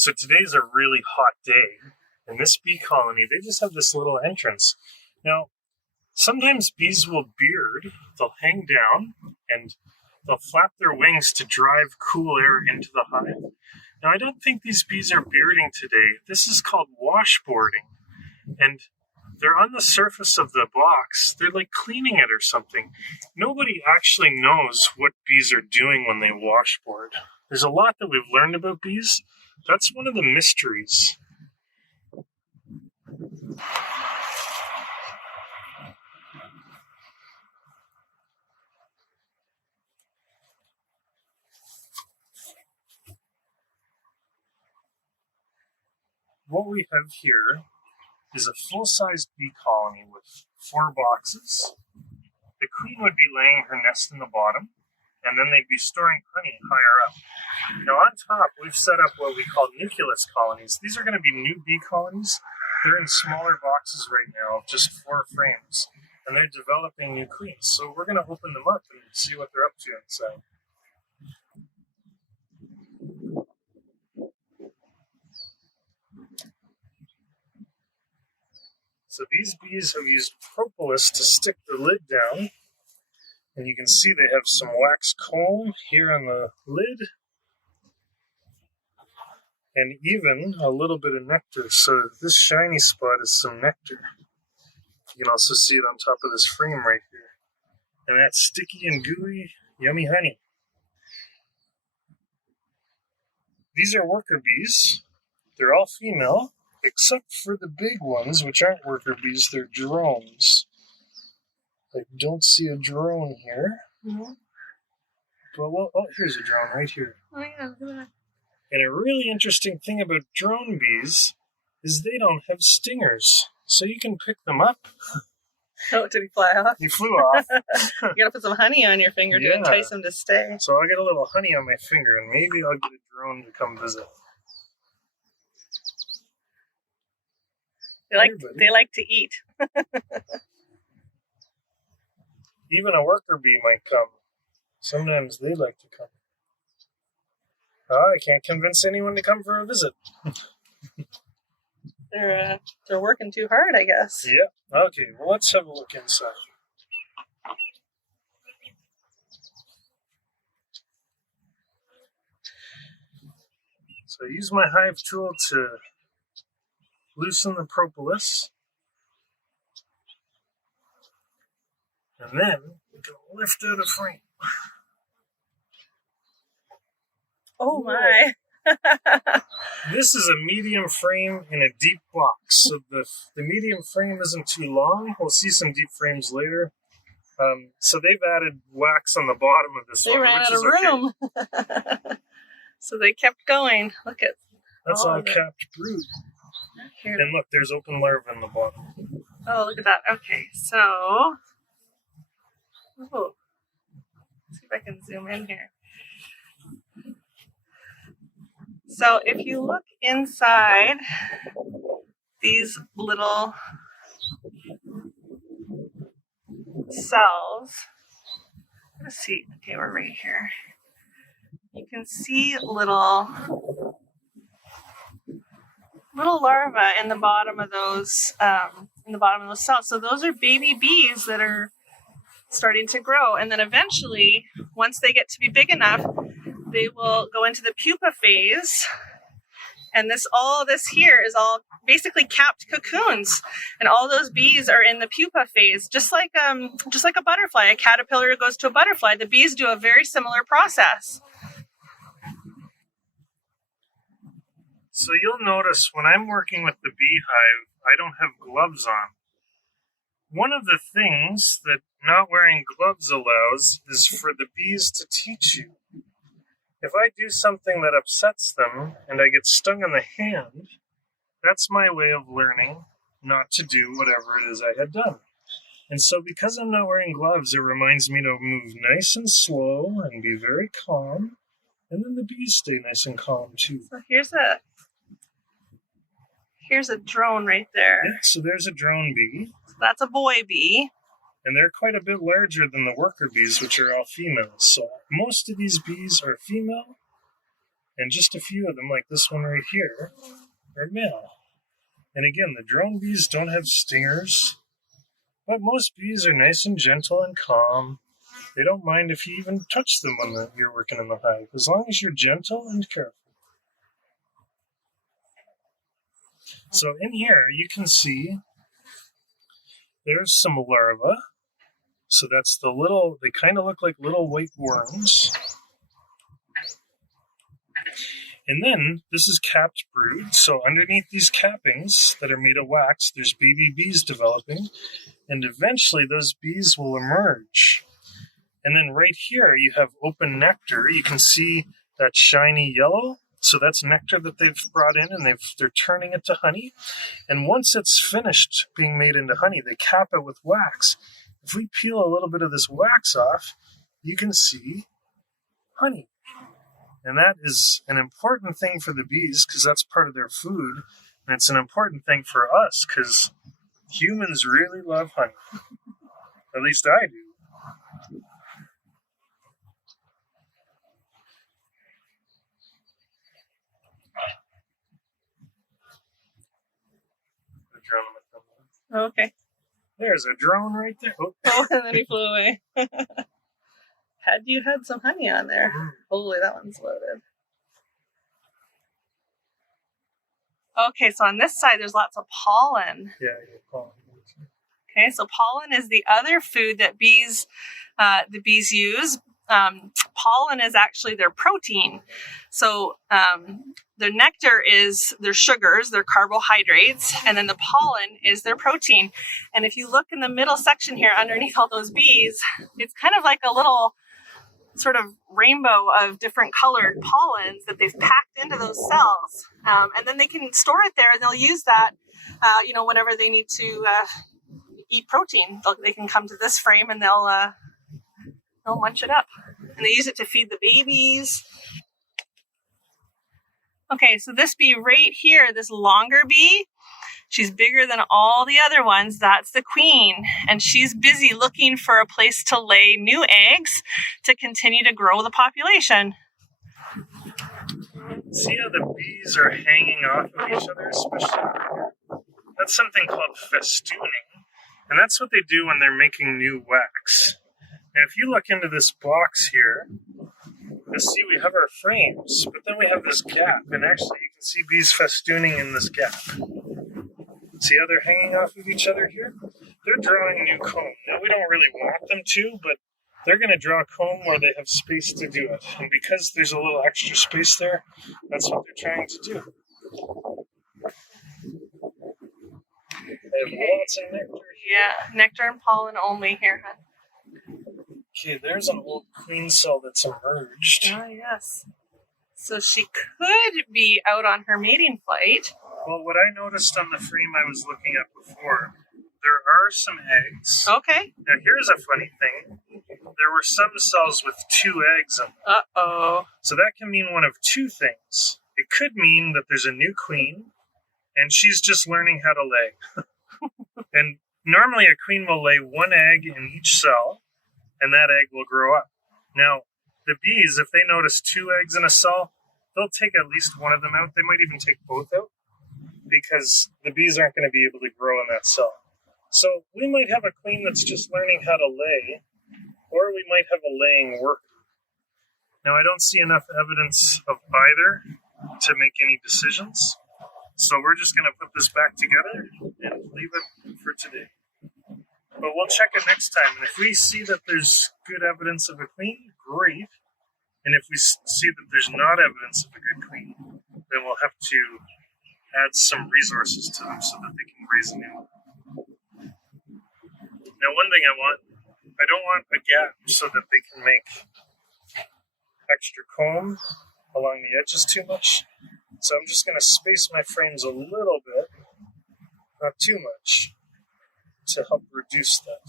So today's a really hot day, and this bee colony, they just have this little entrance. Now, sometimes bees will beard, they'll hang down, and they'll flap their wings to drive cool air into the hive. Now, I don't think these bees are bearding today. This is called washboarding, and they're on the surface of the box. They're like cleaning it or something. Nobody actually knows what bees are doing when they washboard. There's a lot that we've learned about bees. That's one of the mysteries. What we have here is a full-sized bee colony with 4 boxes. The queen would be laying her nest in the bottom, and then they'd be storing honey higher up. Now on top, we've set up what we call nucleus colonies. These are going to be new bee colonies. They're in smaller boxes right now, just 4 frames, and they're developing new queens. So we're going to open them up and see what they're up to inside. So these bees have used propolis to stick the lid down, and you can see they have some wax comb here on the lid, and even a little bit of nectar. So this shiny spot is some nectar. You can also see it on top of this frame right here. And that's sticky and gooey, yummy honey. These are worker bees. They're all female, except for the big ones, which aren't worker bees, they're drones. I don't see a drone here. Mm-hmm. But here's a drone right here. Oh yeah, look at that. And a really interesting thing about drone bees is they don't have stingers. So you can pick them up. Oh, did he fly off? He flew off. You gotta put some honey on your finger to entice him to stay. So I'll get a little honey on my finger, and maybe I'll get a drone to come visit. They like to eat. Even a worker bee might come. Sometimes they like to come. I can't convince anyone to come for a visit. They're working too hard, I guess. Yeah. Okay, well, let's have a look inside. So I use my hive tool to loosen the propolis. And then we can lift out a frame. Oh my. This is a medium frame in a deep box. So the medium frame isn't too long. We'll see some deep frames later. So they've added wax on the bottom of this one. They ran out of room. Okay. So they kept going. Look at that's all capped brood. Here. And look, there's open larvae in the bottom. Oh, look at that. Okay, so let's see if I can zoom in here. So if you look inside these little cells, let's see, okay, we're right here. You can see little larvae in the bottom of those cells. So those are baby bees that are starting to grow, and then eventually, once they get to be big enough, they will go into the pupa phase, and all this here is all basically capped cocoons, and all those bees are in the pupa phase, just like a butterfly. A caterpillar goes to a butterfly. The bees do a very similar process. So you'll notice when I'm working with the beehive, I don't have gloves on. One of the things that not wearing gloves allows is for the bees to teach you. If I do something that upsets them and I get stung in the hand, that's my way of learning not to do whatever it is I had done. And so because I'm not wearing gloves, it reminds me to move nice and slow and be very calm. And then the bees stay nice and calm too. So here's a drone right there. Yeah, so there's a drone bee. So that's a boy bee. And they're quite a bit larger than the worker bees, which are all females. So most of these bees are female, And just a few of them, like this one right here, are male. And again, the drone bees don't have stingers, but most bees are nice and gentle and calm. They don't mind if you even touch them when you're working in the hive, as long as you're gentle and careful. So in here, you can see there's some larvae. So that's the little, they kind of look like little white worms. And then this is capped brood. So underneath these cappings that are made of wax, there's baby bees developing. And eventually those bees will emerge. And then right here you have open nectar. You can see that shiny yellow. So that's nectar that they've brought in, and they're turning it to honey. And once it's finished being made into honey, they cap it with wax. If we peel a little bit of this wax off, you can see honey. And that is an important thing for the bees because that's part of their food. And it's an important thing for us because humans really love honey. At least I do. Okay. There's a drone right there. Oh, and then he flew away. Had you had some honey on there? Holy, that one's loaded. Okay, so on this side, there's lots of pollen. Yeah, pollen. Okay, so pollen is the other food that the bees use. Pollen is actually their protein. So their nectar is their sugars, their carbohydrates, and then the pollen is their protein. And if you look in the middle section here underneath all those bees, it's kind of like a little sort of rainbow of different colored pollens that they've packed into those cells. And then they can store it there and they'll use that, whenever they need to eat protein. They can come to this frame and they'll munch it up. And they use it to feed the babies. Okay, so this bee right here, this longer bee, she's bigger than all the other ones. That's the queen. And she's busy looking for a place to lay new eggs to continue to grow the population. See how the bees are hanging off of each other, especially here? That's something called festooning. And that's what they do when they're making new wax. Now, if you look into this box here, you'll see we have our frames, but then we have this gap. And actually, you can see bees festooning in this gap. See how they're hanging off of each other here? They're drawing new comb. Now, we don't really want them to, but they're going to draw comb where they have space to do it. And because there's a little extra space there, that's what they're trying to do. They have lots of nectar here. Yeah, nectar and pollen only here. Okay, there's an old queen cell that's emerged. Ah, yes. So she could be out on her mating flight. Well, what I noticed on the frame I was looking at before, there are some eggs. Okay. Now, here's a funny thing. There were some cells with 2 eggs in them. Uh-oh. So that can mean one of 2 things. It could mean that there's a new queen, and she's just learning how to lay. And normally a queen will lay 1 egg in each cell, and that egg will grow up. Now, the bees, if they notice 2 eggs in a cell, they'll take at least one of them out. They might even take both out because the bees aren't going to be able to grow in that cell. So we might have a queen that's just learning how to lay, or we might have a laying worker. Now, I don't see enough evidence of either to make any decisions. So we're just going to put this back together and leave it for today. But we'll check it next time. And if we see that there's good evidence of a queen, great. And if we see that there's not evidence of a good queen, then we'll have to add some resources to them so that they can raise a new one. Now, one thing I don't want a gap so that they can make extra comb along the edges too much. So I'm just going to space my frames a little bit, not too much, to help reduce that.